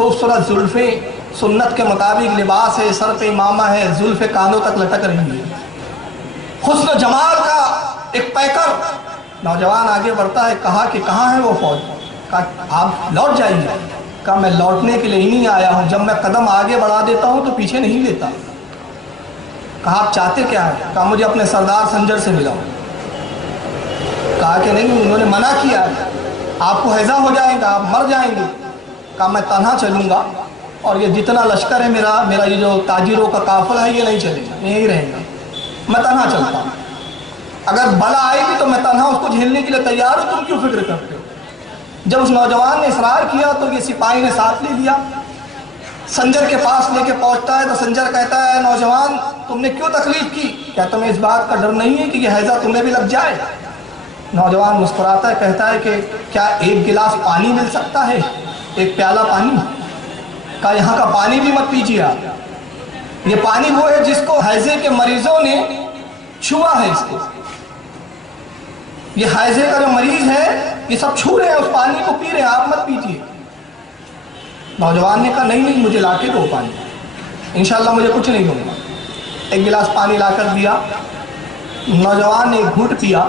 خوبصورت زلفیں، سنت کے مطابق لباس ہے، سر پہ امامہ ہے، زلفیں کانوں تک لٹک رہی ہے، حسن و جمال کا ایک پیکر۔ نوجوان آگے بڑھتا ہے، کہا کہ کہاں ہے وہ فوج؟ کہا آپ لوٹ جائیے۔ کہا میں لوٹنے کے لیے ہی نہیں آیا ہوں، جب میں قدم آگے بڑھا دیتا ہوں تو پیچھے نہیں لیتا۔ کہا آپ چاہتے کیا ہے؟ کہا مجھے اپنے سردار سنجر سے ملاؤ۔ کہا کہ نہیں، انہوں نے منع کیا ہے، آپ کو ہیضہ ہو جائے گا، آپ مر جائیں گے۔ کہا میں تنہا چلوں گا، اور یہ جتنا لشکر ہے میرا یہ جو تاجروں کا قافلہ ہے یہ نہیں چلے گا، یہی رہے گا، میں تنہا چلتا ہوں۔ اگر بلا آئے گی تو میں تنہا اس کو جھیلنے کے لیے تیار ہوں، تم کیوں فکر کرتے ہو؟ جب اس نوجوان نے اصرار کیا تو یہ سپاہی نے ساتھ لے لیا، سنجر کے پاس لے کے پہنچتا ہے تو سنجر کہتا ہے نوجوان تم نے کیوں تکلیف کی؟ کیا تمہیں اس بات کا ڈر نہیں ہے کہ یہ ہیضہ تمہیں بھی لگ جائے؟ نوجوان مسکراتا ہے، کہتا ہے کہ کیا ایک گلاس پانی مل سکتا ہے، ایک پیالہ پانی؟ کہا یہاں کا پانی بھی مت پیجیے آپ، یہ پانی وہ ہے جس کو ہیضے کے مریضوں نے چھوا ہے، اس کو یہ ہیضے کا جو مریض ہے یہ سب چھو رہے ہیں، اس پانی کو پی رہے ہیں، آپ مت پیجیے۔ نوجوان نے کہا نہیں مجھے لا کے دو پانی، انشاءاللہ مجھے کچھ نہیں ہوگا۔ ایک گلاس پانی لا کر دیا، نوجوان نے ایک گھونٹ پیا،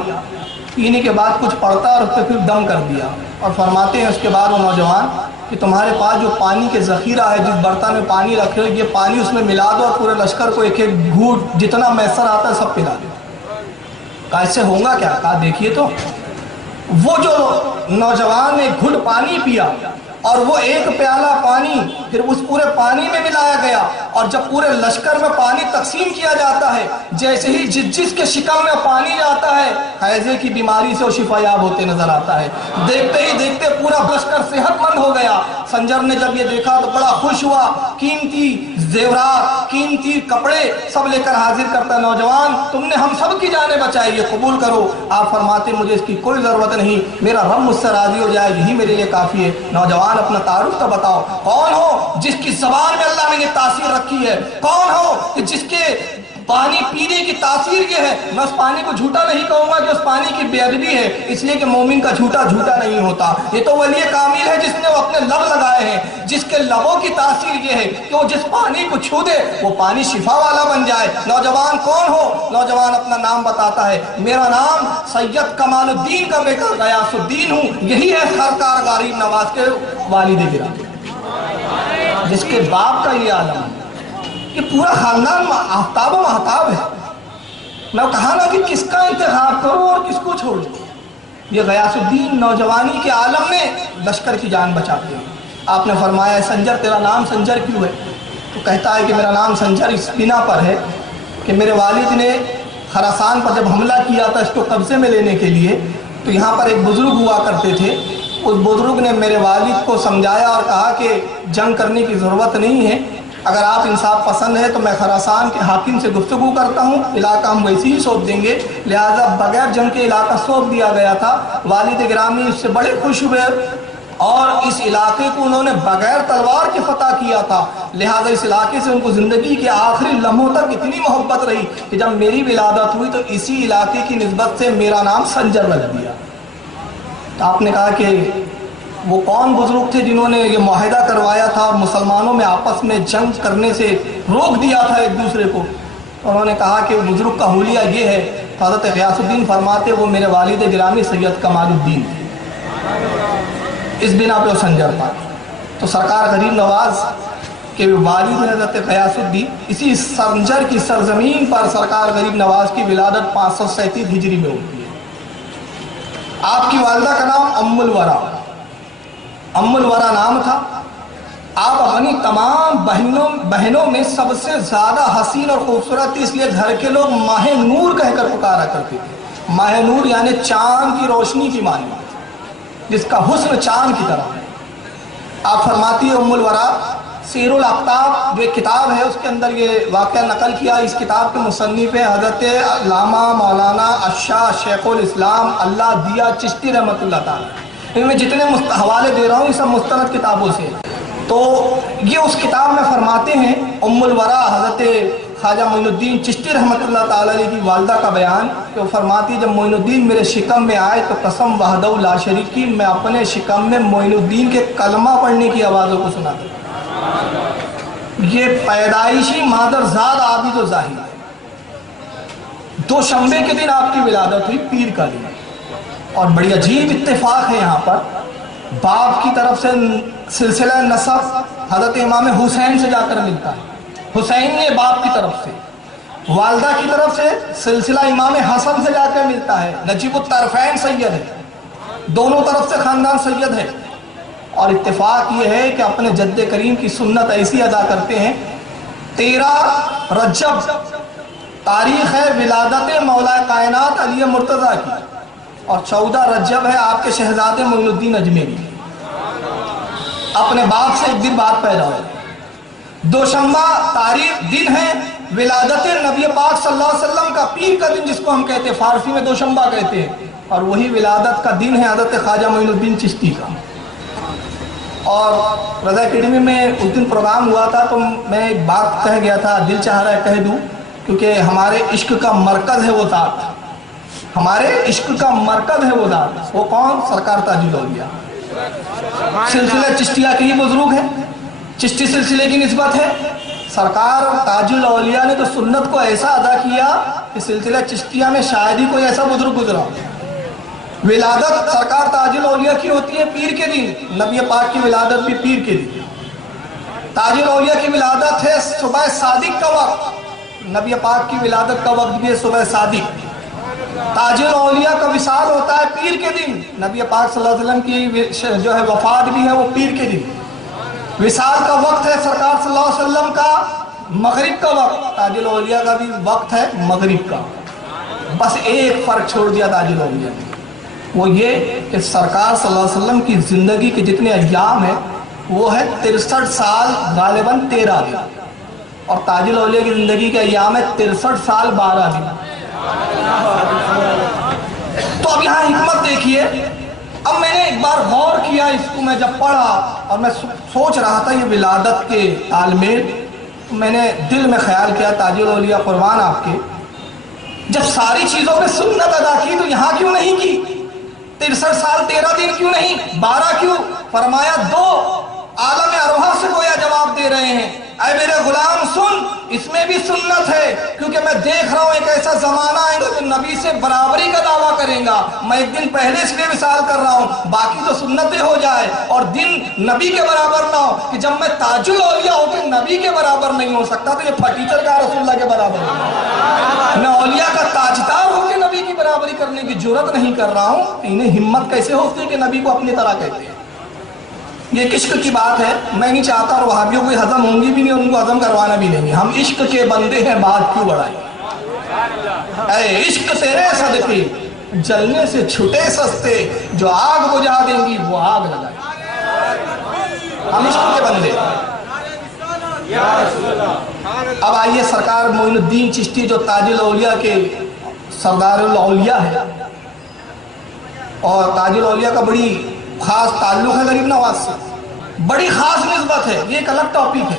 پینے کے بعد کچھ پڑتا اور اس پہ پھر دم کر دیا، اور فرماتے ہیں اس کے بعد وہ نوجوان کہ تمہارے پاس جو پانی کے ذخیرہ ہے، جس برتن میں پانی رکھے ہو، یہ پانی اس میں ملا دو اور پورے لشکر کو ایک ایک گھونٹ جتنا میسر آتا ہے سب پلا دو۔ کہا اس سے ہوگا کیا؟ کہا دیکھیے تو وہ جو نوجوان نے گھٹ پانی پیا اور وہ ایک پیالہ پانی پھر اس پورے پانی میں ملایا گیا، اور جب پورے لشکر میں پانی تقسیم کیا جاتا ہے، جیسے ہی جس کے شکم میں پانی جاتا ہے ہیضے کی بیماری سے وہ شفا یاب ہوتے نظر آتا ہے۔ دیکھتے ہی دیکھتے پورا لشکر صحت مند ہو گیا۔ سنجر نے جب یہ دیکھا تو بڑا خوش ہوا، قیمتی زیورات، قیمتی کپڑے سب لے کر حاضر کرتا ہے، نوجوان تم نے ہم سب کی جانیں بچائی، یہ قبول کرو۔ آپ فرماتے مجھے اس کی کوئی ضرورت نہیں، میرا رب مجھ سے راضی ہو جائے، یہی میرے لیے کافی ہے۔ نوجوان اپنا تعارف تو بتاؤ، کون ہو جس کی زبان میں اللہ نے یہ تاثیر رکھی ہے؟ کون ہو کہ جس کے پانی پینے کی تاثیر یہ ہے؟ میں اس پانی کو جھوٹا نہیں کہوں گا کہ اس پانی کی بے ادبی ہے، اس لیے کہ مومن کا جھوٹا جھوٹا نہیں ہوتا۔ یہ تو ولی کامل ہے جس نے وہ اپنے لب لگائے ہیں، جس کے لبوں کی تاثیر یہ ہے کہ وہ جس پانی کو چھو دے وہ پانی شفا والا بن جائے۔ نوجوان کون ہو؟ نوجوان اپنا نام بتاتا ہے، میرا نام سید کمال الدین کا بیٹا غیاث الدین ہوں، یہی ہے سرکار غریب نواز کے والد گرامی، جس کے باپ کا یہ عالم ہے۔ یہ پورا خاندان آفتاب و محتاب ہے۔ میں کہا نا کہ کس کا انتخاب کرو اور کس کو چھوڑ دو۔ یہ غیاث الدین نوجوانی کے عالم میں لشکر کی جان بچاتے ہیں۔ آپ نے فرمایا سنجر تیرا نام سنجر کیوں ہے؟ تو کہتا ہے کہ میرا نام سنجر اس بنا پر ہے کہ میرے والد نے خراسان پر جب حملہ کیا تھا اس کو قبضے میں لینے کے لیے، تو یہاں پر ایک بزرگ ہوا کرتے تھے، اس بزرگ نے میرے والد کو سمجھایا اور کہا کہ جنگ کرنے کی ضرورت نہیں ہے، اگر آپ انصاف پسند ہے تو میں خراسان کے حاکم سے گفتگو کرتا ہوں، علاقہ ہم ویسے ہی سونپ دیں گے۔ لہٰذا بغیر جنگ کے علاقہ سونپ دیا گیا تھا۔ والد گرامی اس سے بڑے خوش ہوئے اور اس علاقے کو انہوں نے بغیر تلوار کے فتح کیا تھا، لہٰذا اس علاقے سے ان کو زندگی کے آخری لمحوں تک اتنی محبت رہی کہ جب میری ولادت ہوئی تو اسی علاقے کی نسبت سے میرا نام سنجر رکھ دیا۔ تو آپ نے کہا کہ وہ کون بزرگ تھے جنہوں نے یہ معاہدہ کروایا تھا اور مسلمانوں میں آپس میں جنگ کرنے سے روک دیا تھا ایک دوسرے کو؟ انہوں نے کہا کہ بزرگ کا حلیہ یہ ہے، حضرت غیاث الدین فرماتے وہ میرے والد گرامی سید کمال الدین تھے، اس بنا پہ وہ سنجر پا۔ تو سرکار غریب نواز کے والد حضرت غیاث الدین، اسی سنجر کی سرزمین پر سرکار غریب نواز کی ولادت 537 ہجری میں ہوتی ہے۔ آپ کی والدہ کا نام ام الورا نام تھا۔ آپ اپنی تمام بہنوں میں سب سے زیادہ حسین اور خوبصورت تھی، اس لیے گھر کے لوگ ماہ نور کہہ کر پکارا کرتے تھے۔ ماہ نور یعنی چاند کی روشنی کی معنی، جس کا حسن چاند کی طرح ہے۔ آپ فرماتی ہے ام الورا، سیر الاقطاب جو ایک کتاب ہے اس کے اندر یہ واقعہ نقل کیا۔ اس کتاب کے مصنف ہیں حضرت علامہ مولانا الشاہ شیخ الاسلام اللہ دیا چشتی رحمۃ اللہ تعالی۔ ان میں جتنے حوالے دے رہا ہوں یہ سب مستند کتابوں سے۔ تو یہ اس کتاب میں فرماتے ہیں ام الورا حضرت خواجہ معین الدین چشتی رحمۃ اللہ تعالیٰ علیہ کی والدہ کا بیان کہ وہ فرماتی جب معین الدین میرے شکم میں آئے تو قسم وحدہ لا شریک کی میں اپنے شکم میں معین الدین کے کلمہ پڑھنے کی آوازوں کو سنا تھا۔ یہ پیدائشی مادر زاد عابد و زاہد ہے۔ دوشنبے کے دن آپ کی ولادت ہوئی، پیر کا دن، اور بڑی عجیب اتفاق ہے یہاں پر، باپ کی طرف سے سلسلہ نسب حضرت امام حسین سے جا کر ملتا ہے، حسین نے باپ کی طرف سے، والدہ کی طرف سے سلسلہ امام حسن سے جا کر ملتا ہے، نجیب الطرفین سید ہے، دونوں طرف سے خاندان سید ہے۔ اور اتفاق یہ ہے کہ اپنے جد کریم کی سنت ایسی ادا کرتے ہیں، 13 رجب تاریخ ہے ولادت مولا کائنات علی مرتضیٰ کی، اور 14 رجب ہے آپ کے شہزادے معین الدین اجمیری، اپنے باپ سے ایک دن بعد پیدا ہوئے۔ دوشنبہ تاریخ دن ہے ولادت نبی پاک صلی اللہ علیہ وسلم کا، پیر کا دن جس کو ہم کہتے ہیں، فارسی میں دوشنبہ کہتے ہیں، اور وہی ولادت کا دن ہے حضرت خواجہ معین الدین چشتی کا۔ اور رضا اکیڈمی میں اس دن پروگرام ہوا تھا تو میں ایک بات کہہ گیا تھا، دل چاہ رہا ہے کہہ دوں، کیونکہ ہمارے عشق کا مرکز ہے وہ ذات، ہمارے عشق کا مرکز ہے وہ ذات، وہ کون؟ سرکار تاج الاولیاء، سلسلہ چشتیہ کے ہی بزرگ ہے، چشتی سلسلے کی نسبت ہے۔ سرکار تاج الاولیاء نے تو سنت کو ایسا ادا کیا کہ سلسلہ چشتیہ میں شاید ہی کوئی ایسا بزرگ گزرا۔ ولادت سرکار تاج الاولیاء کی ہوتی ہے پیر کے دن، نبی پاک کی ولادت بھی پیر کے دن۔ تاج الاولیاء کی ولادت ہے صبح صادق کا وقت، نبی پاک کی ولادت کا وقت بھی ہے صبح صادق۔ تاج الاولیاء کا وصال ہوتا ہے پیر کے دن، نبی پاک صلی اللہ علیہ وسلم کی جو ہے وفات بھی ہے وہ پیر کے دن۔ وصال کا وقت ہے سرکار صلی اللہ علیہ وسلم کا مغرب کا وقت، تاج الاولیاء کا بھی وقت ہے مغرب کا۔ بس ایک فرق چھوڑ دیا تاج الاولیاء نے، وہ یہ کہ سرکار صلی اللہ علیہ وسلم کی زندگی کے جتنے ایام ہیں وہ ہے 63 سال غالباً 13 دن، اور تاج الاولیاء کی زندگی کے ایام ہے 63 سال 12 دن۔ تو اب یہاں حکمت دیکھیے، اب میں نے ایک بار غور کیا اس کو، میں جب پڑھا اور میں سوچ رہا تھا یہ ولادت کے تال میل، میں نے دل میں خیال کیا تاج الاولیاء قربان آپ کے، جب ساری چیزوں پہ سنت ادا کی تو یہاں کیوں نہیں کی؟ 63 سال 13 دن کیوں نہیں؟ 12 کیوں؟ فرمایا دو عالم ارواح سے گویا جواب دے رہے ہیں، اے میرے غلام سن، اس میں بھی سنت ہے، کیونکہ میں دیکھ رہا ہوں ایک ایسا زمانہ آئے گا جو نبی سے برابری کا دعویٰ کریں گا، میں ایک دن پہلے اس لیے وصال کر رہا ہوں باقی تو سنتیں ہو جائے اور دن نبی کے برابر نہ ہو، کہ جب میں تاج الاولیاء ہو کے نبی کے برابر نہیں ہو سکتا تو یہ پھٹیچر کا رسول اللہ کے برابر ہے، میں اولیاء کا تاجدار ہو کے نبی کی برابری کرنے کی جرات نہیں کر رہا ہوں، انہیں ہمت کیسے ہوتی ہے کہ نبی کو اپنی طرح کہتے ہیں؟ یہ عشق کی بات ہے، میں نہیں چاہتا اور وہابیوں کو ہضم ہوں گی بھی نہیں، ان کو ہضم کروانا بھی نہیں، ہم عشق کے بندے ہیں، بات کیوں بڑھائیں؟ اے عشق تیرے صدقے جلنے سے چھٹے سستے، جو آگ بجھا دیں گی وہ آگ لگائیں، ہم عشق کے بندے۔ اب آئیے سرکار معین الدین چشتی جو تاج الاولیاء کے سردار الاولیاء ہے، اور تاج الاولیاء کا بڑی خاص تعلق ہے غریب نواز سے، بڑی خاص نسبت ہے، یہ ایک الگ ٹاپک ہے،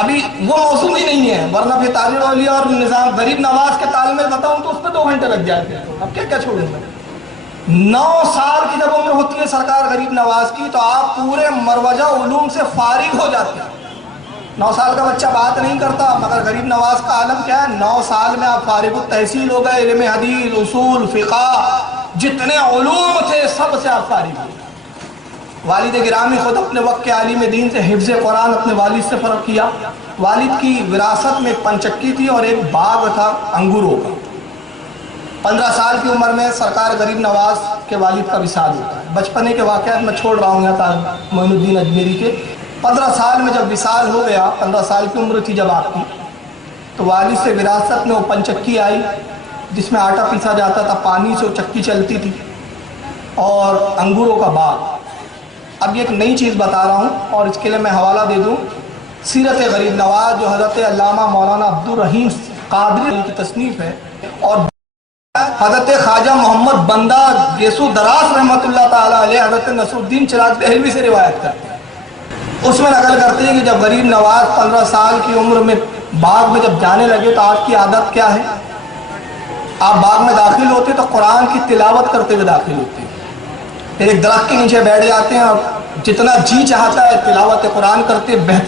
ابھی وہ موضوع ہی نہیں ہے، ورنہ پھر تاج الاولیاء اور نظام غریب نواز کے تعلق بتاؤں تو اس پہ 2 گھنٹے لگ جائیں گے، اب کیا کیا چھوڑیں گے۔ 9 سال کی جب عمر ہوتی ہے سرکار غریب نواز کی تو آپ پورے مروجہ علوم سے فارغ ہو جاتے ہیں۔ 9 سال کا بچہ بات نہیں کرتا، مگر غریب نواز کا عالم کیا ہے، 9 سال میں آپ فارغ التحصیل ہو گئے، علم حدیث، اصول، فقہ، جتنے علوم تھے سب سے آپ فارغ ہوئے۔ والد گرامی خود اپنے وقت کے عالم دین سے حفظ قرآن اپنے والد سے فرق کیا، والد کی وراثت میں ایک پنچکی تھی اور ایک باغ تھا انگوروں کا۔ 15 سال کی عمر میں سرکار غریب نواز کے والد کا وصال ہوتا ہے۔ بچپنے کے واقعات میں چھوڑ رہا ہوں یہاں معین الدین اجمیری کے۔ 15 سال میں جب وصال ہو گیا، 15 سال کی عمر تھی جب آپ کی، تو والد سے وراثت میں وہ پنچکی آئی جس میں آٹا پیسا جاتا تھا، پانی سے وہ چکی چلتی تھی، اور انگوروں کا باغ۔ اب یہ ایک نئی چیز بتا رہا ہوں اور اس کے لیے میں حوالہ دے دوں سیرت غریب نواز جو حضرت علامہ مولانا عبدالرحیم قادری کی تصنیف ہے، اور حضرت خواجہ محمد بندہ گیسو دراز رحمۃ اللہ تعالیٰ علیہ حضرت نصر الدین چراغ دہلوی سے روایت کرتے ہیں۔ اس میں نقل کرتے ہیں کہ جب غریب نواز 15 سال کی عمر میں باغ میں جب جانے لگے تو آپ کی عادت کیا ہے؟ آپ باغ میں داخل ہوتے تو قرآن کی تلاوت کرتے ہوئے داخل ہوتے، پھر ایک درخت کے نیچے بیٹھ جاتے ہیں اور جتنا جی چاہتا ہے تلاوت قرآن کرتے، بہترین